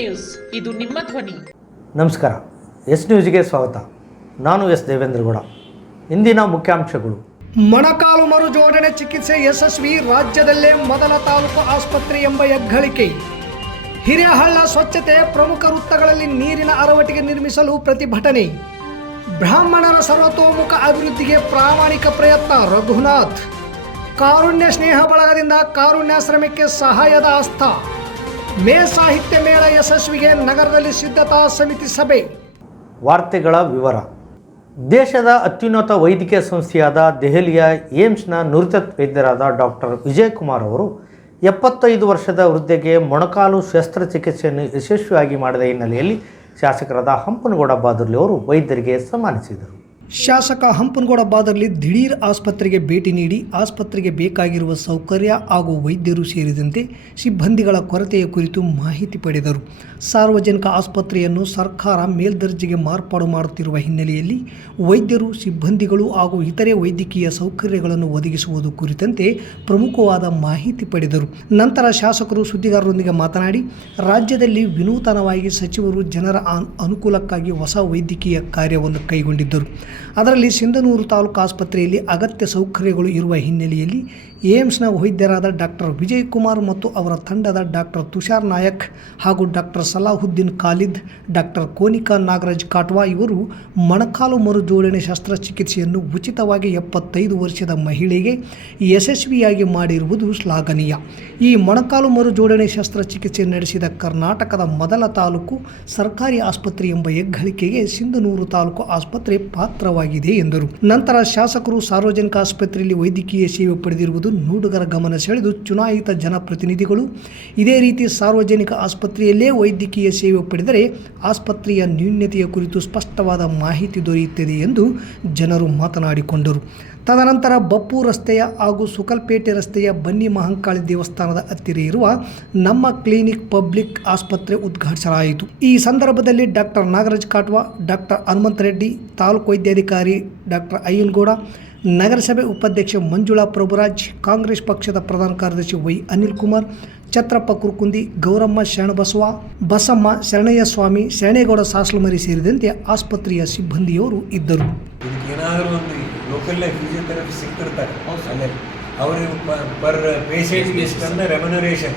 News. ಇದು ನಿಮ್ಮ ಧ್ವನಿ. ನಮಸ್ಕಾರ. ಎಸ್ ನ್ಯೂಸ್ಗೆ ಸ್ವಾಗತ. ನಾನು ಎಸ್ ದೇವೇಂದ್ರಗೌಡ. ಇಂದಿನ ಮುಖ್ಯಾಂಶಗಳು. ಮೊಣಕಾಲು ಮರುಜೋಡಣೆ ಚಿಕಿತ್ಸೆ ಯಶಸ್ವಿ ರಾಜ್ಯದಲ್ಲೇ ಮೊದಲ ತಾಲೂಕು ಆಸ್ಪತ್ರೆ ಎಂಬ ಹೆಗ್ಗಳಿಕೆ ಹಿರೇಹಳ್ಳ ಸ್ವಚ್ಛತೆ ಪ್ರಮುಖ ವೃತ್ತಗಳಲ್ಲಿ ನೀರಿನ ಅರವಟಿಗೆ ನಿರ್ಮಿಸಲು ಪ್ರತಿಭಟನೆ. ಬ್ರಾಹ್ಮಣರ ಸರ್ವತೋಮುಖ ಅಭಿವೃದ್ಧಿಗೆ ಪ್ರಾಮಾಣಿಕ ಪ್ರಯತ್ನ ರಘುನಾಥ್. ಕಾರುಣ್ಯ ಸ್ನೇಹ ಬಳಗದಿಂದ ಕಾರುಣ್ಯಾಶ್ರಮಕ್ಕೆ ಸಹಾಯದ ಹಸ್ತ ಮೇ ಸಾಹಿತ್ಯ ಮೇಳ ಯಶಸ್ವಿಗೆ ನಗರದಲ್ಲಿ ಸಿದ್ಧತಾ ಸಮಿತಿ ಸಭೆ. ವಾರ್ತೆಗಳ ವಿವರ. ದೇಶದ ಅತ್ಯುನ್ನತ ವೈದ್ಯಕೀಯ ಸಂಸ್ಥೆಯಾದ ದೆಹಲಿಯ ಏಮ್ಸ್ನ ನುರಿತ ವೈದ್ಯರಾದ ಡಾಕ್ಟರ್ ವಿಜಯ್ ಕುಮಾರ್ ಅವರು ಎಪ್ಪತ್ತೈದು ವರ್ಷದ ವೃದ್ಧೆಗೆ ಮೊಣಕಾಲು ಶಸ್ತ್ರಚಿಕಿತ್ಸೆಯನ್ನು ಯಶಸ್ವಿಯಾಗಿ ಮಾಡಿದ ಹಿನ್ನೆಲೆಯಲ್ಲಿ ಶಾಸಕರಾದ ಹಂಪನಗೌಡ ಬಾದರ್ಲಿ ಅವರು ವೈದ್ಯರಿಗೆ ಸನ್ಮಾನಿಸಿದರು. ಶಾಸಕ ಹಂಪನಗೌಡ ಬಾದರ್ಲಿ ದಿಢೀರ್ ಆಸ್ಪತ್ರೆಗೆ ಭೇಟಿ ನೀಡಿ ಆಸ್ಪತ್ರೆಗೆ ಬೇಕಾಗಿರುವ ಸೌಕರ್ಯ ಹಾಗೂ ವೈದ್ಯರು ಸೇರಿದಂತೆ ಸಿಬ್ಬಂದಿಗಳ ಕೊರತೆಯ ಕುರಿತು ಮಾಹಿತಿ ಪಡೆದರು. ಸಾರ್ವಜನಿಕ ಆಸ್ಪತ್ರೆಯನ್ನು ಸರ್ಕಾರ ಮೇಲ್ದರ್ಜೆಗೆ ಮಾರ್ಪಾಡು ಮಾಡುತ್ತಿರುವ ಹಿನ್ನೆಲೆಯಲ್ಲಿ ವೈದ್ಯರು, ಸಿಬ್ಬಂದಿಗಳು ಹಾಗೂ ಇತರೆ ವೈದ್ಯಕೀಯ ಸೌಕರ್ಯಗಳನ್ನು ಒದಗಿಸುವುದು ಕುರಿತಂತೆ ಪ್ರಮುಖವಾದ ಮಾಹಿತಿ ಪಡೆದರು. ನಂತರ ಶಾಸಕರು ಸುದ್ದಿಗಾರರೊಂದಿಗೆ ಮಾತನಾಡಿ, ರಾಜ್ಯದಲ್ಲಿ ವಿನೂತನವಾಗಿ ಸಚಿವರು ಜನರ ಅನ್- ಅನುಕೂಲಕ್ಕಾಗಿ ಹೊಸ ವೈದ್ಯಕೀಯ ಕಾರ್ಯವನ್ನು ಕೈಗೊಂಡಿದ್ದರು. ಅದರಲ್ಲಿ ಸಿಂಧನೂರು ತಾಲೂಕು ಆಸ್ಪತ್ರೆಯಲ್ಲಿ ಅಗತ್ಯ ಸೌಕರ್ಯಗಳು ಇರುವ ಹಿನ್ನೆಲೆಯಲ್ಲಿ ಏಮ್ಸ್ನ ವೈದ್ಯರಾದ ಡಾಕ್ಟರ್ ವಿಜಯ್ ಕುಮಾರ್ ಮತ್ತು ಅವರ ತಂಡದ ಡಾಕ್ಟರ್ ತುಷಾರ್ ನಾಯಕ್ ಹಾಗೂ ಡಾಕ್ಟರ್ ಸಲಾಹುದ್ದೀನ್ ಖಾಲಿದ್, ಡಾಕ್ಟರ್ ಕೋನಿಕಾ ನಾಗರಾಜ್ ಕಾಟ್ವಾ ಇವರು ಮೊಣಕಾಲು ಮರುಜೋಡಣೆ ಶಸ್ತ್ರಚಿಕಿತ್ಸೆಯನ್ನು ಉಚಿತವಾಗಿ ಎಪ್ಪತ್ತೈದು ವರ್ಷದ ಮಹಿಳೆಗೆ ಯಶಸ್ವಿಯಾಗಿ ಮಾಡಿರುವುದು ಶ್ಲಾಘನೀಯ. ಈ ಮೊಣಕಾಲು ಮರುಜೋಡಣೆ ಶಸ್ತ್ರಚಿಕಿತ್ಸೆ ನಡೆಸಿದ ಕರ್ನಾಟಕದ ಮೊದಲ ತಾಲೂಕು ಸರ್ಕಾರಿ ಆಸ್ಪತ್ರೆ ಎಂಬ ಹೆಗ್ಗಳಿಕೆಗೆ ಸಿಂಧನೂರು ತಾಲೂಕು ಆಸ್ಪತ್ರೆ ಪಾತ್ರವಾಗಿದೆ ಎಂದರು. ನಂತರ ಶಾಸಕರು ಸಾರ್ವಜನಿಕ ಆಸ್ಪತ್ರೆಯಲ್ಲಿ ವೈದ್ಯಕೀಯ ಸೇವೆ ಪಡೆದಿರುವುದು ನೋಡುಗರ ಗಮನ ಸೆಳೆದು ಚುನಾಯಿತ ಜನಪ್ರತಿನಿಧಿಗಳು ಇದೇ ರೀತಿ ಸಾರ್ವಜನಿಕ ಆಸ್ಪತ್ರೆಯಲ್ಲೇ ವೈದ್ಯಕೀಯ ಸೇವೆ ಪಡೆದರೆ ಆಸ್ಪತ್ರೆಯ ನ್ಯೂನ್ಯತೆಯ ಕುರಿತು ಸ್ಪಷ್ಟವಾದ ಮಾಹಿತಿ ದೊರೆಯುತ್ತದೆ ಎಂದು ಜನರು ಮಾತನಾಡಿಕೊಂಡರು. ತದನಂತರ ಬಪ್ಪು ರಸ್ತೆಯ ಹಾಗೂ ಸುಕಲ್ಪೇಟೆ ರಸ್ತೆಯ ಬನ್ನಿ ಮಹಂಕಾಳಿ ದೇವಸ್ಥಾನದ ಹತ್ತಿರ ಇರುವ ನಮ್ಮ ಕ್ಲಿನಿಕ್ ಪಬ್ಲಿಕ್ ಆಸ್ಪತ್ರೆ ಉದ್ಘಾಟಿಸಲಾಯಿತು. ಈ ಸಂದರ್ಭದಲ್ಲಿ ಡಾಕ್ಟರ್ ನಾಗರಾಜ್ ಕಾಟ್ವಾ, ಡಾಕ್ಟರ್ ಹನುಮಂತ ರೆಡ್ಡಿ, ತಾಲೂಕು ವೈದ್ಯಾಧಿಕಾರಿ ಡಾಕ್ಟರ್ ಅಯ್ಯನ್ಗೌಡ ನಗರಸಭೆ ಉಪಾಧ್ಯಕ್ಷ ಮಂಜುಳಾ ಪ್ರಭುರಾಜ್ ಕಾಂಗ್ರೆಸ್ ಪಕ್ಷದ ಪ್ರಧಾನ ಕಾರ್ಯದರ್ಶಿ ವೈ ಅನಿಲ್ ಕುಮಾರ್ ಛತ್ರಪ್ಪ ಕುರ್ಕುಂದಿ ಗೌರಮ್ಮ ಶರಣಬಸವ ಬಸಮ್ಮ ಶರಣಯ್ಯ ಸ್ವಾಮಿ ಶರಣೇಗೌಡ ಸಾಸ್ಲಮರಿ ಸೇರಿದಂತೆ ಆಸ್ಪತ್ರೆಯ ಸಿಬ್ಬಂದಿಯವರು ಇದ್ದರು. ಇದಕ್ಕೆ ಏನಾದರೂ ಒಂದು ಲೋಕಲ್ ಫಿಸಿಯೋಥೆರಪಿ ಸಿಗ್ತಿರ್ತಾರೆ. ಅವ್ರಿಗೆ ಪರ್ ಪೇಷಂಟ್ಗೆ ಇಷ್ಟನ್ನ ರೆಮ್ಯುನರೇಷನ್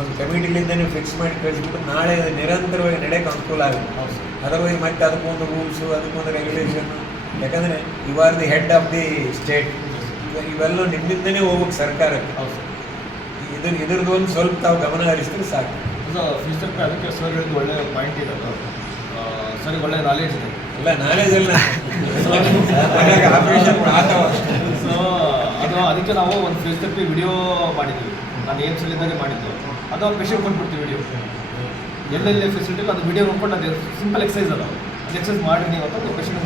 ಒಂದು ಕಮಿಟಿಲಿಂದನೇ ಫಿಕ್ಸ್ ಮಾಡಿ ಕಳಿಸ್ಬಿಟ್ಟು ನಾಳೆ ನಿರಂತರವಾಗಿ ನಡೆಯೋಕೆ ಅನುಕೂಲ ಆಗುತ್ತೆ. ಅದರ್ವೈಸ್ ಮತ್ತೆ ಅದಕ್ಕೊಂದು ರೂಲ್ಸು ಅದಕ್ಕೊಂದು ರೆಗ್ಯುಲೇಷನ್ ಯಾಕಂದರೆ you are the head of the state ಇವೆಲ್ಲ ನಿಮ್ಮಿಂದನೇ ಹೋಗ್ಬೇಕು ಸರ್ಕಾರಕ್ಕೆ. ಇದ್ರ ಇದ್ರದ್ದು ಒಂದು ಸ್ವಲ್ಪ ತಾವು ಗಮನ ಹರಿಸಿದ್ರೆ ಸಾಕು. ಫ್ಯೂಚರ್ ಅದಕ್ಕೆ ಸರ್ ಹೇಳಿದ್ದು ಒಳ್ಳೆ ಪಾಯಿಂಟ್ ಇದೆ ಸರ್ ಒಳ್ಳೆ ನಾಲೆಜ್ ಇದೆ. ಇಲ್ಲ ನಾಲೆಜ್ ಇಲ್ಲ. ಆಪರೇಷನ್ ಸೊ ಅದು ಅದಕ್ಕೆ ನಾವು ಒಂದು ಫಿಸಿಯೋಥೆರಪಿ ವಿಡಿಯೋ ಮಾಡಿದ್ವಿ. ನಾನು ಏಮ್ಸಲ್ಲಿದ್ದಾನೆ ಮಾಡಿದ್ದು. ಅದು ಅವ್ರು ಪೇಷಂಟ್ ಕೊಟ್ಬಿಡ್ತೀವಿ ವಿಡಿಯೋ ಎಲ್ಲೆಲ್ಲಿ ಫೆಸಿಲಿಟಿ ಅದು ವಿಡಿಯೋ ನೋಡ್ಕೊಂಡು ಅದು ಸಿಂಪಲ್ ಎಕ್ಸೈಸ್ ಅದು. ಅದು ಎಕ್ಸಸೈಸ್ ಮಾಡಿ ನೀವು ಅಂತ ಪೇಷಂಟ್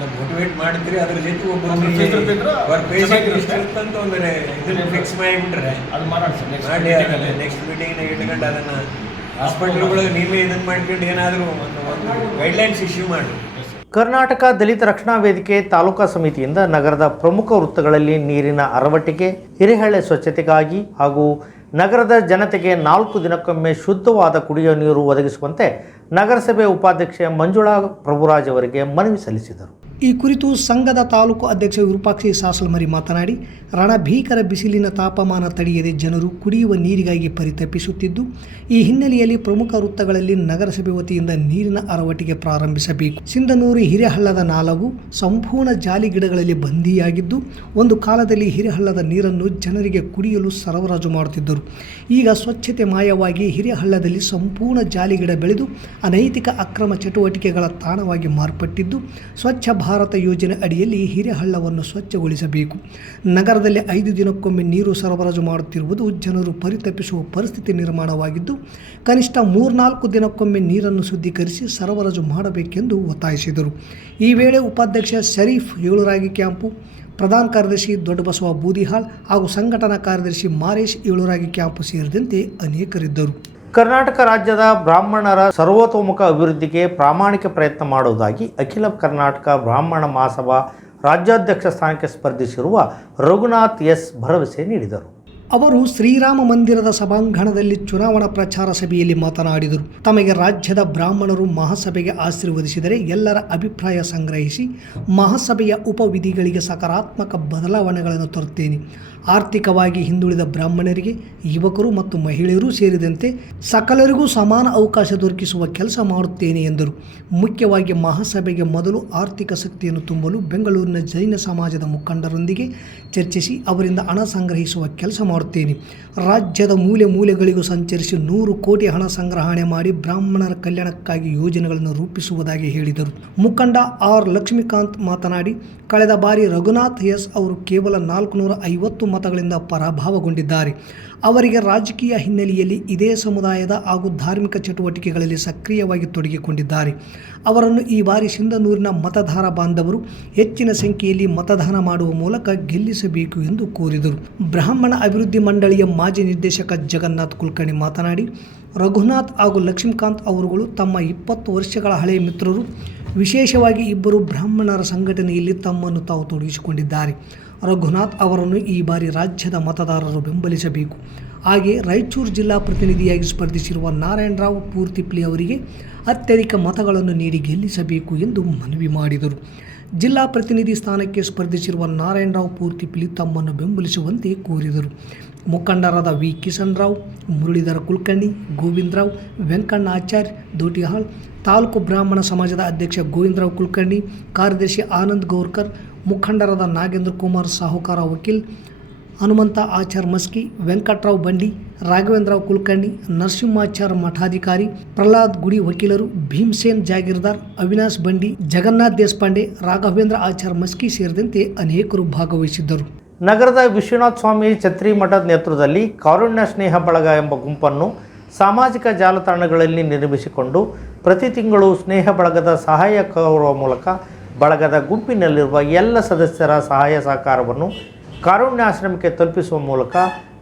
ಮೋಟಿವೇಟ್ ಮಾಡ್ತೀರಿ ಅದ್ರ ಜೊತೆ ಒಬ್ಬರು ಒಂದು ಇದನ್ನ ಫಿಕ್ಸ್ ಮಾಡಿಬಿಟ್ರೆ. ಅದು ಮಾಡಿ ನೆಕ್ಸ್ಟ್ ನೆಕ್ಸ್ಟ್ ಮೀಟಿಂಗ್ನಾಗ ಇಟ್ಕೊಂಡು ಅದನ್ನ ಹಾಸ್ಪಿಟಲ್ಗಳು ನೀವೇ ಇದನ್ನ ಮಾಡ್ಕೊಂಡು ಏನಾದರೂ ಒಂದು ಒಂದು ಗೈಡ್ಲೈನ್ಸ್ ಇಶ್ಯೂ ಮಾಡಿ ಕರ್ನಾಟಕ ದಲಿತ ರಕ್ಷಣಾ ವೇದಿಕೆ ತಾಲೂಕಾ ಸಮಿತಿಯಿಂದ ನಗರದ ಪ್ರಮುಖ ವೃತ್ತಗಳಲ್ಲಿ ನೀರಿನ ಅರವಟಿಕೆ ಹಿರಿಹಳೆ ಸ್ವಚ್ಛತೆಗಾಗಿ ಹಾಗೂ ನಗರದ ಜನತೆಗೆ ನಾಲ್ಕು ದಿನಕ್ಕೊಮ್ಮೆ ಶುದ್ಧವಾದ ಕುಡಿಯುವ ನೀರು ಒದಗಿಸುವಂತೆ ನಗರಸಭೆ ಉಪಾಧ್ಯಕ್ಷೆ ಮಂಜುಳಾ ಪ್ರಭುರಾಜ್ ಅವರಿಗೆ ಮನವಿ ಸಲ್ಲಿಸಿದರು. ಈ ಕುರಿತು ಸಂಘದ ತಾಲೂಕು ಅಧ್ಯಕ್ಷ ವಿರೂಪಾಕ್ಷಿ ಸಾಸಲಮರಿ ಮಾತನಾಡಿ ರಣಭೀಕರ ಬಿಸಿಲಿನ ತಾಪಮಾನ ತಡೆಯದೆ ಜನರು ಕುಡಿಯುವ ನೀರಿಗಾಗಿ ಪರಿತಪಿಸುತ್ತಿದ್ದು, ಈ ಹಿನ್ನೆಲೆಯಲ್ಲಿ ಪ್ರಮುಖ ವೃತ್ತಗಳಲ್ಲಿ ನಗರಸಭೆ ವತಿಯಿಂದ ನೀರಿನ ಅರವಟಿಗೆ ಪ್ರಾರಂಭಿಸಬೇಕು. ಸಿಂಧನೂರು ಹಿರೇಹಳ್ಳದ ನಾಲವು ಸಂಪೂರ್ಣ ಜಾಲಿ ಗಿಡಗಳಲ್ಲಿ ಬಂದಿಯಾಗಿದ್ದು, ಒಂದು ಕಾಲದಲ್ಲಿ ಹಿರೇಹಳ್ಳದ ನೀರನ್ನು ಜನರಿಗೆ ಕುಡಿಯಲು ಸರಬರಾಜು ಮಾಡುತ್ತಿದ್ದರು. ಈಗ ಸ್ವಚ್ಛತೆ ಮಾಯವಾಗಿ ಹಿರೇಹಳ್ಳದಲ್ಲಿ ಸಂಪೂರ್ಣ ಜಾಲಿ ಗಿಡ ಬೆಳೆದು, ಅನೈತಿಕ ಅಕ್ರಮ ಚಟುವಟಿಕೆಗಳ ತಾಣವಾಗಿ ಮಾರ್ಪಟ್ಟಿದ್ದು, ಸ್ವಚ್ಛ ಭಾರತ ಯೋಜನೆ ಅಡಿಯಲ್ಲಿ ಹಿರೇಹಳ್ಳವನ್ನು ಸ್ವಚ್ಛಗೊಳಿಸಬೇಕು. ನಗರದಲ್ಲಿ ಐದು ದಿನಕ್ಕೊಮ್ಮೆ ನೀರು ಸರಬರಾಜು ಮಾಡುತ್ತಿರುವುದು ಜನರು ಪರಿತಪಿಸುವ ಪರಿಸ್ಥಿತಿ ನಿರ್ಮಾಣವಾಗಿದ್ದು, ಕನಿಷ್ಠ ಮೂರ್ನಾಲ್ಕು ದಿನಕ್ಕೊಮ್ಮೆ ನೀರನ್ನು ಶುದ್ಧೀಕರಿಸಿ ಸರಬರಾಜು ಮಾಡಬೇಕೆಂದು ಒತ್ತಾಯಿಸಿದರು. ಈ ವೇಳೆ ಉಪಾಧ್ಯಕ್ಷ ಶರೀಫ್ ಏಳುರಾಗಿ ಕ್ಯಾಂಪು, ಪ್ರಧಾನ ಕಾರ್ಯದರ್ಶಿ ದೊಡ್ಡಬಸವ ಬೂದಿಹಾಳ್ ಹಾಗೂ ಸಂಘಟನಾ ಕಾರ್ಯದರ್ಶಿ ಮಾರೇಶ್ ಏಳುರಾಗಿ ಕ್ಯಾಂಪು ಸೇರಿದಂತೆ ಅನೇಕರಿದ್ದರು. ಕರ್ನಾಟಕ ರಾಜ್ಯದ ಬ್ರಾಹ್ಮಣರ ಸರ್ವತೋಮುಖ ಅಭಿವೃದ್ಧಿಗೆ ಪ್ರಾಮಾಣಿಕ ಪ್ರಯತ್ನ ಮಾಡುವುದಾಗಿ ಅಖಿಲ ಕರ್ನಾಟಕ ಬ್ರಾಹ್ಮಣ ಮಹಾಸಭಾ ರಾಜ್ಯಾಧ್ಯಕ್ಷ ಸ್ಥಾನಕ್ಕೆ ಸ್ಪರ್ಧಿಸಿರುವ ರಘುನಾಥ್ ಎಸ್ ಭರವಸೆ ನೀಡಿದರು. ಅವರು ಶ್ರೀರಾಮ ಮಂದಿರದ ಸಭಾಂಗಣದಲ್ಲಿ ಚುನಾವಣಾ ಪ್ರಚಾರ ಸಭೆಯಲ್ಲಿ ಮಾತನಾಡಿದರು. ತಮಗೆ ರಾಜ್ಯದ ಬ್ರಾಹ್ಮಣರು ಮಹಾಸಭೆಗೆ ಆಶೀರ್ವದಿಸಿದರೆ ಎಲ್ಲರ ಅಭಿಪ್ರಾಯ ಸಂಗ್ರಹಿಸಿ ಮಹಾಸಭೆಯ ಉಪವಿಧಿಗಳಿಗೆ ಸಕಾರಾತ್ಮಕ ಬದಲಾವಣೆಗಳನ್ನು ತರುತ್ತೇನೆ. ಆರ್ಥಿಕವಾಗಿ ಹಿಂದುಳಿದ ಬ್ರಾಹ್ಮಣರಿಗೆ, ಯುವಕರು ಮತ್ತು ಮಹಿಳೆಯರು ಸೇರಿದಂತೆ ಸಕಲರಿಗೂ ಸಮಾನ ಅವಕಾಶ ದೊರಕಿಸುವ ಕೆಲಸ ಮಾಡುತ್ತೇನೆ ಎಂದರು. ಮುಖ್ಯವಾಗಿ ಮಹಾಸಭೆಗೆ ಮೊದಲು ಆರ್ಥಿಕ ಶಕ್ತಿಯನ್ನು ತುಂಬಲು ಬೆಂಗಳೂರಿನ ಜೈನ ಸಮಾಜದ ಮುಖಂಡರೊಂದಿಗೆ ಚರ್ಚಿಸಿ ಅವರಿಂದ ಹಣ ಸಂಗ್ರಹಿಸುವ ಕೆಲಸ ಮಾಡುತ್ತೇನೆ. ರಾಜ್ಯದ ಮೂಲೆ ಮೂಲೆಗಳಿಗೂ ಸಂಚರಿಸಿ ನೂರು ಕೋಟಿ ಹಣ ಸಂಗ್ರಹಣೆ ಮಾಡಿ ಬ್ರಾಹ್ಮಣರ ಕಲ್ಯಾಣಕ್ಕಾಗಿ ಯೋಜನೆಗಳನ್ನು ರೂಪಿಸುವುದಾಗಿ ಹೇಳಿದರು. ಮುಖಂಡ ಆರ್ ಲಕ್ಷ್ಮೀಕಾಂತ್ ಮಾತನಾಡಿ, ಕಳೆದ ಬಾರಿ ರಘುನಾಥ್ ಎಸ್ ಅವರು ಕೇವಲ ನಾಲ್ಕುನೂರ ಐವತ್ತು ಮತಗಳಿಂದ ಪರಾಭವಗೊಂಡಿದ್ದಾರೆ. ಅವರಿಗೆ ರಾಜಕೀಯ ಹಿನ್ನೆಲೆಯಲ್ಲಿ ಇದೇ ಸಮುದಾಯದ ಹಾಗೂ ಧಾರ್ಮಿಕ ಚಟುವಟಿಕೆಗಳಲ್ಲಿ ಸಕ್ರಿಯವಾಗಿ ತೊಡಗಿಕೊಂಡಿದ್ದಾರೆ. ಅವರನ್ನು ಈ ಬಾರಿ ಸಿಂಧನೂರಿನ ಮತದಾರ ಬಾಂಧವರು ಹೆಚ್ಚಿನ ಸಂಖ್ಯೆಯಲ್ಲಿ ಮತದಾನ ಮಾಡುವ ಮೂಲಕ ಗೆಲ್ಲಿಸಬೇಕು ಎಂದು ಕೋರಿದರು. ಬ್ರಾಹ್ಮಣ ಅಭಿವೃದ್ಧಿ ಮಂಡಳಿಯ ಮಾಜಿ ನಿರ್ದೇಶಕ ಜಗನ್ನಾಥ್ ಕುಲಕರ್ಣಿ ಮಾತನಾಡಿ, ರಘುನಾಥ್ ಹಾಗೂ ಲಕ್ಷ್ಮೀಕಾಂತ್ ಅವರುಗಳು ತಮ್ಮ ಇಪ್ಪತ್ತು ವರ್ಷಗಳ ಹಳೆಯ ಮಿತ್ರರು. ವಿಶೇಷವಾಗಿ ಇಬ್ಬರು ಬ್ರಾಹ್ಮಣರ ಸಂಘಟನೆಯಲ್ಲಿ ತಮ್ಮನ್ನು ತಾವು ತೊಡಗಿಸಿಕೊಂಡಿದ್ದಾರೆ. ರಘುನಾಥ್ ಅವರನ್ನು ಈ ಬಾರಿ ರಾಜ್ಯದ ಮತದಾರರು ಬೆಂಬಲಿಸಬೇಕು. ಹಾಗೆ ರಾಯಚೂರು ಜಿಲ್ಲಾ ಪ್ರತಿನಿಧಿಯಾಗಿ ಸ್ಪರ್ಧಿಸಿರುವ ನಾರಾಯಣರಾವ್ ಪೂರ್ತಿಪ್ಲಿ ಅವರಿಗೆ ಅತ್ಯಧಿಕ ಮತಗಳನ್ನು ನೀಡಿ ಗೆಲ್ಲಿಸಬೇಕು ಎಂದು ಮನವಿ ಮಾಡಿದರು. ಜಿಲ್ಲಾ ಪ್ರತಿನಿಧಿ ಸ್ಥಾನಕ್ಕೆ ಸ್ಪರ್ಧಿಸಿರುವ ನಾರಾಯಣರಾವ್ ಪೂರ್ತಿಪ್ಲಿ ತಮ್ಮನ್ನು ಬೆಂಬಲಿಸುವಂತೆ ಕೋರಿದರು. ಮುಖಂಡರಾದ ವಿ. ಕಿಶನ್ ರಾವ್, ಮುರಳೀಧರ ಕುಲಕರ್ಣಿ ಗೋವಿಂದರಾವ್ ವೆಂಕಣ್ಣ ಆಚಾರ್ಯ ದೋಟಿಹಾಳ್ ತಾಲೂಕು ಬ್ರಾಹ್ಮಣ ಸಮಾಜದ ಅಧ್ಯಕ್ಷ ಗೋವಿಂದರಾವ್ ಕುಲಕರ್ಣಿ, ಕಾರ್ಯದರ್ಶಿ ಆನಂದ್ ಗೌರ್ಕರ್ ಮುಖಂಡರಾದ ನಾಗೇಂದ್ರ ಕುಮಾರ್ ಸಾಹುಕಾರ ವಕೀಲ್, ಹನುಮಂತ ಆಚಾರ್ ಮಸ್ಕಿ, ವೆಂಕಟರಾವ್ ಬಂಡಿ, ರಾಘವೇಂದ್ರರಾವ್ ಕುಲಕರ್ಣಿ ನರಸಿಂಹಾಚಾರ್ ಮಠಾಧಿಕಾರಿ, ಪ್ರಹ್ಲಾದ್ ಗುಡಿ ವಕೀಲರು, ಭೀಮಸೇನ್ ಜಾಗೀರ್ದಾರ್, ಅವಿನಾಶ್ ಬಂಡಿ, ಜಗನ್ನಾಥ್ ದೇಶಪಾಂಡೆ, ರಾಘವೇಂದ್ರ ಆಚಾರ್ ಮಸ್ಕಿ ಸೇರಿದಂತೆ ಅನೇಕರು ಭಾಗವಹಿಸಿದ್ದರು. ನಗರದ ವಿಶ್ವನಾಥ ಸ್ವಾಮಿ ಛತ್ರಿ ಮಠದ ನೇತೃತ್ವದಲ್ಲಿ ಕಾರುಣ್ಯ ಸ್ನೇಹ ಬಳಗ ಎಂಬ ಗುಂಪನ್ನು ಸಾಮಾಜಿಕ ಜಾಲತಾಣಗಳಲ್ಲಿ ನಿರ್ಮಿಸಿಕೊಂಡು ಪ್ರತಿ ತಿಂಗಳು ಸ್ನೇಹ ಬಳಗದ ಸಹಾಯ ಕೋರುವ ಮೂಲಕ ಬಳಗದ ಗುಂಪಿನಲ್ಲಿರುವ ಎಲ್ಲ ಸದಸ್ಯರ ಸಹಾಯ ಸಹಕಾರವನ್ನು ಕಾರುಣ್ಯಾಶ್ರಮಕ್ಕೆ ತಲುಪಿಸುವ ಮೂಲಕ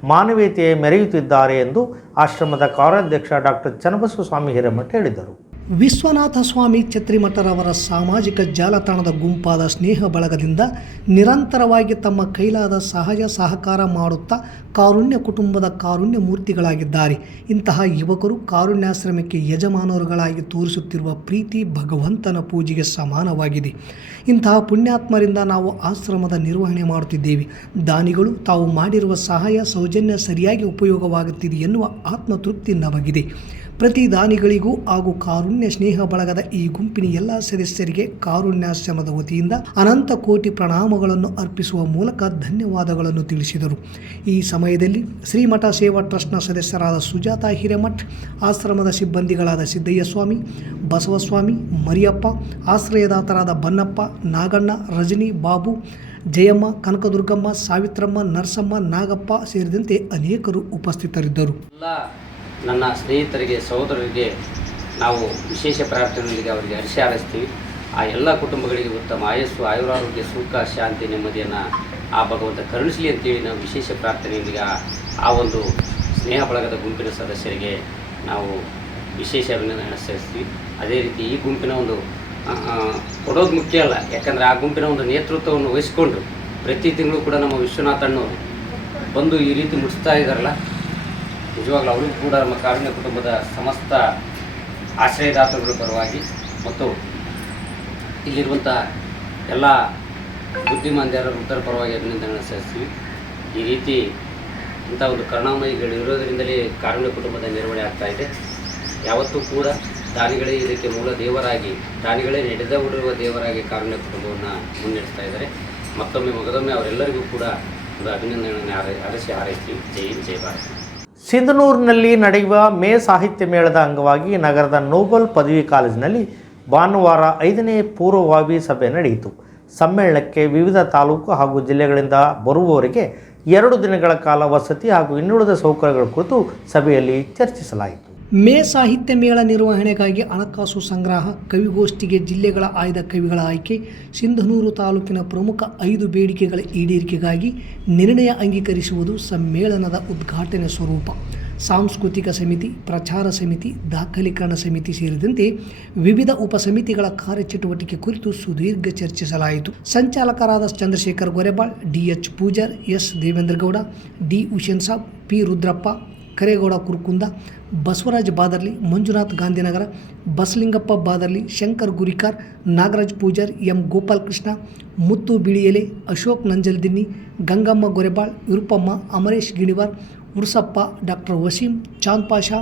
ಮಾನವೀಯತೆ ಮೆರೆಯುತ್ತಿದ್ದಾರೆ ಎಂದು ಆಶ್ರಮದ ಕಾರ್ಯಾಧ್ಯಕ್ಷ ಡಾಕ್ಟರ್ ಚನ್ನಬಸವ ಸ್ವಾಮಿ ಹಿರೇಮಠ ಹೇಳಿದರು. ವಿಶ್ವನಾಥ ಸ್ವಾಮಿ ಛತ್ರಿಮಠರವರ ಸಾಮಾಜಿಕ ಜಾಲತಾಣದ ಗುಂಪಾದ ಸ್ನೇಹ ಬಳಗದಿಂದ ನಿರಂತರವಾಗಿ ತಮ್ಮ ಕೈಲಾದ ಸಹಜ ಸಹಕಾರ ಮಾಡುತ್ತಾ ಕಾರುಣ್ಯ ಕುಟುಂಬದ ಕಾರುಣ್ಯ ಮೂರ್ತಿಗಳಾಗಿದ್ದಾರೆ. ಇಂತಹ ಯುವಕರು ಕಾರುಣ್ಯಾಶ್ರಮಕ್ಕೆ ಯಜಮಾನರುಗಳಾಗಿ ತೋರಿಸುತ್ತಿರುವ ಪ್ರೀತಿ ಭಗವಂತನ ಪೂಜೆಗೆ ಸಮಾನವಾಗಿದೆ. ಇಂತಹ ಪುಣ್ಯಾತ್ಮರಿಂದ ನಾವು ಆಶ್ರಮದ ನಿರ್ವಹಣೆ ಮಾಡುತ್ತಿದ್ದೇವೆ. ದಾನಿಗಳು ತಾವು ಮಾಡಿರುವ ಸಹಾಯ ಸೌಜನ್ಯ ಸರಿಯಾಗಿ ಉಪಯೋಗವಾಗುತ್ತಿದೆ ಎನ್ನುವ ಆತ್ಮತೃಪ್ತಿ ನಮಗಿದೆ. ಪ್ರತಿ ದಾನಿಗಳಿಗೂ ಹಾಗೂ ಕಾರುಣ್ಯ ಸ್ನೇಹ ಬಳಗದ ಈ ಗುಂಪಿನ ಎಲ್ಲ ಸದಸ್ಯರಿಗೆ ಕಾರುಣ್ಯಾಶ್ರಮದ ವತಿಯಿಂದ ಅನಂತ ಕೋಟಿ ಪ್ರಣಾಮಗಳನ್ನು ಅರ್ಪಿಸುವ ಮೂಲಕ ಧನ್ಯವಾದಗಳನ್ನು ತಿಳಿಸಿದರು. ಈ ಸಮಯದಲ್ಲಿ ಶ್ರೀಮಠ ಸೇವಾ ಟ್ರಸ್ಟ್ನ ಸದಸ್ಯರಾದ ಸುಜಾತ ಹಿರೇಮಠ್, ಆಶ್ರಮದ ಸಿಬ್ಬಂದಿಗಳಾದ ಸಿದ್ದಯ್ಯ ಸ್ವಾಮಿ ಬಸವಸ್ವಾಮಿ, ಮರಿಯಪ್ಪ, ಆಶ್ರಯದಾತರಾದ ಬನ್ನಪ್ಪ, ನಾಗಣ್ಣ, ರಜನಿ, ಬಾಬು, ಜಯಮ್ಮ, ಕನಕದುರ್ಗಮ್ಮ, ಸಾವಿತ್ರಮ್ಮ, ನರಸಮ್ಮ, ನಾಗಪ್ಪ ಸೇರಿದಂತೆ ಅನೇಕರು ಉಪಸ್ಥಿತರಿದ್ದರು. ನನ್ನ ಸ್ನೇಹಿತರಿಗೆ, ಸಹೋದರರಿಗೆ ನಾವು ವಿಶೇಷ ಪ್ರಾರ್ಥನೆಯೊಂದಿಗೆ ಅವರಿಗೆ ಹರ್ಷ ಹಾರೈಸ್ತೀವಿ. ಆ ಎಲ್ಲ ಕುಟುಂಬಗಳಿಗೆ ಉತ್ತಮ ಆಯಸ್ಸು, ಆಯುರಾರೋಗ್ಯ, ಸುಖ, ಶಾಂತಿ, ನೆಮ್ಮದಿಯನ್ನು ಆ ಭಗವಂತ ಕರುಣಿಸಲಿ ಅಂತೇಳಿ ನಾವು ವಿಶೇಷ ಪ್ರಾರ್ಥನೆಯೊಂದಿಗೆ ಆ- ಒಂದು ಸ್ನೇಹ ಬಳಗದ ಗುಂಪಿನ ಸದಸ್ಯರಿಗೆ ನಾವು ವಿಶೇಷ ಅಭಿನಂದನೆ ಸಲ್ಲಿಸ್ತೀವಿ. ಅದೇ ರೀತಿ ಈ ಗುಂಪಿನ ಒಂದು ಕೊಡೋದು ಮುಖ್ಯ ಅಲ್ಲ. ಯಾಕಂದರೆ ಆ ಗುಂಪಿನ ಒಂದು ನೇತೃತ್ವವನ್ನು ವಹಿಸಿಕೊಂಡು ಪ್ರತಿ ತಿಂಗಳು ಕೂಡ ನಮ್ಮ ವಿಶ್ವನಾಥಣ್ಣವರು ಬಂದು ಈ ರೀತಿ ಮುಟ್ಟಿಸ್ತಾ ಇದ್ದಾರಲ್ಲ ನಿಜವಾಗ್ಲೂ ಅವರಿಗೂ ಕೂಡ ನಮ್ಮ ಕಾರುಣ್ಯ ಕುಟುಂಬದ ಸಮಸ್ತ ಆಶ್ರಯದಾತರುಗಳ ಪರವಾಗಿ ಮತ್ತು ಇಲ್ಲಿರುವಂಥ ಎಲ್ಲ ಬುದ್ಧಿಮಾಂದ್ಯರ ವೃದ್ಧರ ಪರವಾಗಿ ಅಭಿನಂದನೆಗಳನ್ನು ಸಲ್ಲಿಸ್ತೀವಿ. ಈ ರೀತಿ ಇಂಥ ಒಂದು ಕರುಣಾಮಯಿಗಳು ಇರೋದರಿಂದಲೇ ಕಾರುಣ್ಯ ಕುಟುಂಬದ ನಿರ್ವಹಣೆ ಆಗ್ತಾ ಇದೆ. ಯಾವತ್ತೂ ಕೂಡ ದಾನಿಗಳೇ ಇದಕ್ಕೆ ಮೂಲ ದೇವರಾಗಿ, ದಾನಿಗಳೇ ನಡೆದವರಿರುವ ದೇವರಾಗಿ ಕಾರುಣ್ಯ ಕುಟುಂಬವನ್ನು ಮುನ್ನಡೆಸ್ತಾ ಇದ್ದಾರೆ. ಮತ್ತೊಮ್ಮೆ, ಮಗದೊಮ್ಮೆ ಅವರೆಲ್ಲರಿಗೂ ಕೂಡ ಒಂದು ಅಭಿನಂದನೆಗಳನ್ನು ಹಾರೈ, ಹರಸಿ ಜೈ ಜೈ ಭಾರತ್. ಸಿಂಧನೂರಿನಲ್ಲಿ ನಡೆಯುವ ಮೇ ಸಾಹಿತ್ಯ ಮೇಳದ ಅಂಗವಾಗಿ ನಗರದ ನೋಬಲ್ ಪದವಿ ಕಾಲೇಜಿನಲ್ಲಿ ಭಾನುವಾರ ಐದನೇ ಪೂರ್ವಭಾವಿ ಸಭೆ ನಡೆಯಿತು. ಸಮ್ಮೇಳನಕ್ಕೆ ವಿವಿಧ ತಾಲೂಕು ಹಾಗೂ ಜಿಲ್ಲೆಗಳಿಂದ ಬರುವವರಿಗೆ ಎರಡು ದಿನಗಳ ಕಾಲ ವಸತಿ ಹಾಗೂ ಇನ್ನುಳಿದ ಸೌಕರ್ಯಗಳ ಕುರಿತು ಸಭೆಯಲ್ಲಿ ಚರ್ಚಿಸಲಾಯಿತು. ಮೇ ಸಾಹಿತ್ಯ ಮೇಳ ನಿರ್ವಹಣೆಗಾಗಿ ಹಣಕಾಸು ಸಂಗ್ರಹ, ಕವಿಗೋಷ್ಠಿಗೆ ಜಿಲ್ಲೆಗಳ ಆಯ್ದ ಕವಿಗಳ ಆಯ್ಕೆ, ಸಿಂಧನೂರು ತಾಲೂಕಿನ ಪ್ರಮುಖ ಐದು ಬೇಡಿಕೆಗಳ ಈಡೇರಿಕೆಗಾಗಿ ನಿರ್ಣಯ ಅಂಗೀಕರಿಸುವುದು ಸಮ್ಮೇಳನದ ಉದ್ಘಾಟನೆ ಸ್ವರೂಪ. ಸಾಂಸ್ಕೃತಿಕ ಸಮಿತಿ, ಪ್ರಚಾರ ಸಮಿತಿ, ದಾಖಲೀಕರಣ ಸಮಿತಿ ಸೇರಿದಂತೆ ವಿವಿಧ ಉಪಸಮಿತಿಗಳ ಕಾರ್ಯಚಟುವಟಿಕೆ ಕುರಿತು ಸುದೀರ್ಘ ಚರ್ಚಿಸಲಾಯಿತು. ಸಂಚಾಲಕರಾದ Chandrashekhar Gorebal DH Pujar, S Devendragowda D Ushen Sab, P Rudrappa Karegowda Kurkunda, Basavaraj Badarli, Manjunath Gandhinagar, Basalingappa Badarli, Shankar Gurikar, Nagaraj Pujar, M Gopal Krishna Muttu Biliyale, Ashok Nanjaldinni, Gangamma Gorebal Virupamma Amaresh Giniwar, Ursappa, doctor Waseem, Chand Pasha,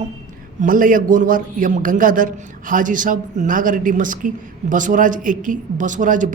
Mallayya Gonwar, M Gangadhar, Haji Sab, Nagareddy Maski, Basavaraj Ekki, Basavaraj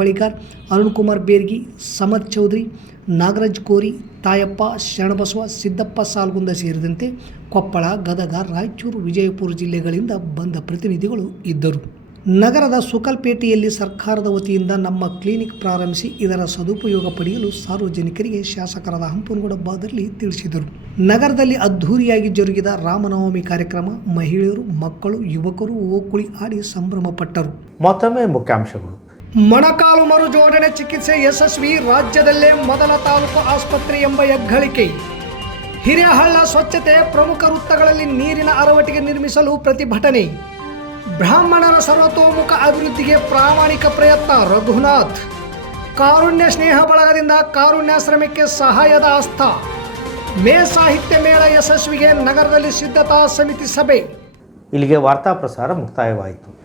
Arun Kumar Bergi Samad Chaudhary Nagaraj Kori, Tayappa, Sharanabasava, Siddappa Salgunda ಸೇರಿದಂತೆ ಕೊಪ್ಪಳ, ಗದಗ, ರಾಯಚೂರು, ವಿಜಯಪುರ ಜಿಲ್ಲೆಗಳಿಂದ ಬಂದ ಪ್ರತಿನಿಧಿಗಳು ಇದ್ದರು. ನಗರದ ಸುಕಲ್ಪೇಟೆಯಲ್ಲಿ ಸರ್ಕಾರದ ವತಿಯಿಂದ ನಮ್ಮ clinic ಪ್ರಾರಂಭಿಸಿ ಇದರ ಸದುಪಯೋಗ ಪಡೆಯಲು ಸಾರ್ವಜನಿಕರಿಗೆ ಶಾಸಕರಾದ ಹಂಪನಗೌಡ ಬಾದರ್ಲಿ ತಿಳಿಸಿದರು. ನಗರದಲ್ಲಿ ಅದ್ಧೂರಿಯಾಗಿ ಜರುಗಿದ ರಾಮನವಮಿ ಕಾರ್ಯಕ್ರಮ ಮಹಿಳೆಯರು, ಮಕ್ಕಳು, ಯುವಕರು ಓಕುಳಿ ಆಡಿ ಸಂಭ್ರಮಪಟ್ಟರು. ಮತ್ತೊಮ್ಮೆ ಮುಖ್ಯಾಂಶಗಳು. ಮೊಣಕಾಲು ಮರುಜೋಡಣೆ ಚಿಕಿತ್ಸೆ ಯಶಸ್ವಿ ರಾಜ್ಯದಲ್ಲೇ ಮೊದಲ ತಾಲೂಕು ಆಸ್ಪತ್ರೆ ಎಂಬ ಹೆಗ್ಗಳಿಕೆ ಹಿರೇಹಳ್ಳ ಸ್ವಚ್ಛತೆ ಪ್ರಮುಖ ವೃತ್ತಗಳಲ್ಲಿ ನೀರಿನ ಅರವಟಿಗೆ ನಿರ್ಮಿಸಲು ಪ್ರತಿಭಟನೆ. ಬ್ರಾಹ್ಮಣರ ಸರ್ವತೋಮುಖ ಅಭಿವೃದ್ಧಿಗೆ ಪ್ರಾಮಾಣಿಕ ಪ್ರಯತ್ನ ರಘುನಾಥ್. ಕಾರುಣ್ಯ ಸ್ನೇಹ ಬಳಗದಿಂದ ಕಾರುಣ್ಯಾಶ್ರಮಕ್ಕೆ ಸಹಾಯದ ಆಸ್ಥ. ಮೇ ಸಾಹಿತ್ಯ ಮೇಳ ಯಶಸ್ವಿಗೆ ನಗರದಲ್ಲಿ ಸಿದ್ಧತಾ ಸಮಿತಿ ಸಭೆ. ಇಲ್ಲಿಗೆ ವಾರ್ತಾ ಪ್ರಸಾರ ಮುಕ್ತಾಯವಾಯಿತು.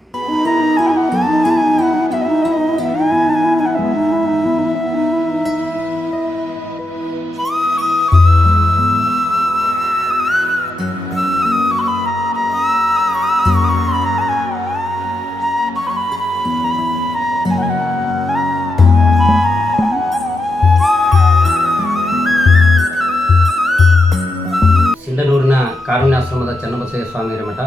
ಕಾರುಣ್ಯಾಶ್ರಮದ ಚನ್ನಬಸಯ್ಯ ಸ್ವಾಮಿಯರ ಮಠ.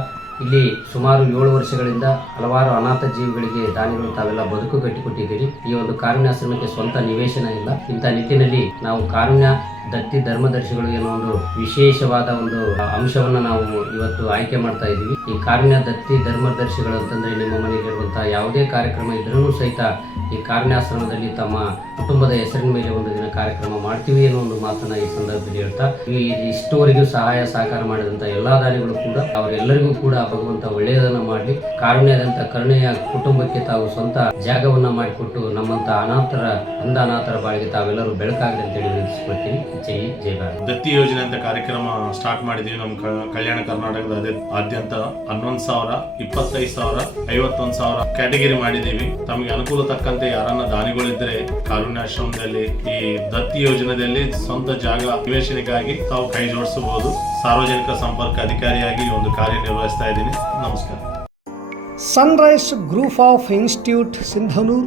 ಇಲ್ಲಿ ಸುಮಾರು ಏಳು ವರ್ಷಗಳಿಂದ ಹಲವಾರು ಅನಾಥ ಜೀವಿಗಳಿಗೆ ದಾನಿಗಳು ತಾವೆಲ್ಲ ಬದುಕು ಕಟ್ಟಿಕೊಟ್ಟಿದ್ದೀರಿ. ಈ ಒಂದು ಕಾರುಣ್ಯಾಶ್ರಮಕ್ಕೆ ಸ್ವಂತ ನಿವೇಶನ ಇಲ್ಲ. ಇಂಥ ನಿಟ್ಟಿನಲ್ಲಿ ನಾವು ಕಾರುಣ್ಯ, ದತ್ತಿ, ಧರ್ಮದರ್ಶಿಗಳು ಎನ್ನುವ ಒಂದು ವಿಶೇಷವಾದ ಒಂದು ಅಂಶವನ್ನು ನಾವು ಇವತ್ತು ಆಯ್ಕೆ ಮಾಡ್ತಾ ಇದ್ದೀವಿ. ಈ ಕಾರುಣ್ಯ, ದತ್ತಿ, ಧರ್ಮದರ್ಶಿಗಳು ಅಂತಂದ್ರೆ ನಿಮ್ಮ ಮನೆಯಲ್ಲಿರುವಂತಹ ಯಾವುದೇ ಕಾರ್ಯಕ್ರಮ ಇದ್ರೂ ಸಹಿತ ಈ ಕಾರಣಾಶ್ರಮದಲ್ಲಿ ತಮ್ಮ ಕುಟುಂಬದ ಹೆಸರಿನ ಮೇಲೆ ಒಂದು ದಿನ ಕಾರ್ಯಕ್ರಮ ಮಾಡ್ತೀವಿ ಅನ್ನೋ ಒಂದು ಮಾತನ್ನ ಈ ಸಂದರ್ಭದಲ್ಲಿ ಹೇಳ್ತಾ, ಈ ಇಷ್ಟುವರೆಗೂ ಸಹಾಯ ಸಹಕಾರ ಮಾಡಿದಂತ ಎಲ್ಲಾ ದಾನಿಗಳು ಕೂಡ ಅವರೆಲ್ಲರಿಗೂ ಕೂಡ ಭಗವಂತ ಒಳ್ಳೆಯದನ್ನ ಮಾಡಲಿ. ಕಾರುಣ್ಯದಂತ ಕರುಣೆಯ ಕುಟುಂಬಕ್ಕೆ ತಾವು ಸ್ವಂತ ಜಾಗವನ್ನ ಮಾಡಿಕೊಟ್ಟು ನಮ್ಮಂತ ಅನಾಥರ, ಅಂಧ ಅನಾಥರ ಬಾಳಿಗೆ ತಾವೆಲ್ಲರೂ ಬೆಳಕಾಗಲಿ ಅಂತೇಳಿ ವಿನಂತಿಸ್ಕೊಳ್ತೀನಿ. ಜೈ ಜೈ ಭಾರತ್. ದತ್ತಿ ಯೋಜನೆ ಅಂತ ಕಾರ್ಯಕ್ರಮ ಸ್ಟಾರ್ಟ್ ಮಾಡಿದೀವಿ ನಮ್ಮ ಕಲ್ಯಾಣ ಕರ್ನಾಟಕದ ಆದ್ಯಂತ ಹನ್ನೊಂದು ಸಾವಿರ, ಇಪ್ಪತ್ತೈದು ಸಾವಿರ, ಐವತ್ತೊಂದು ಸಾವಿರ ಕ್ಯಾಟಗರಿ ಮಾಡಿದೀವಿ. ತಮಗೆ ಅನುಕೂಲ ತಕ್ಕಂತೆ ಯಾರನ್ನ ದಾನಿಗಳಿದ್ರೆ ಕಾರುಣ್ಯಾಶ್ರಮದಲ್ಲಿ, ಈ ದತ್ತಿ ಯೋಜನೆಯಲ್ಲಿ ಸ್ವಂತ ಜಾಗ ನಿವೇಶನಕ್ಕಾಗಿ ತಾವು ಕೈ ಜೋಡಿಸಬಹುದು. ಸಾರ್ವಜನಿಕ ಸಂಪರ್ಕ ಅಧಿಕಾರಿಯಾಗಿ ಒಂದು ಕಾರ್ಯನಿರ್ವಹಿಸ್ತಾ ಇದ್ದೀನಿ. ನಮಸ್ಕಾರ. Sunrise group of institute Sindhanur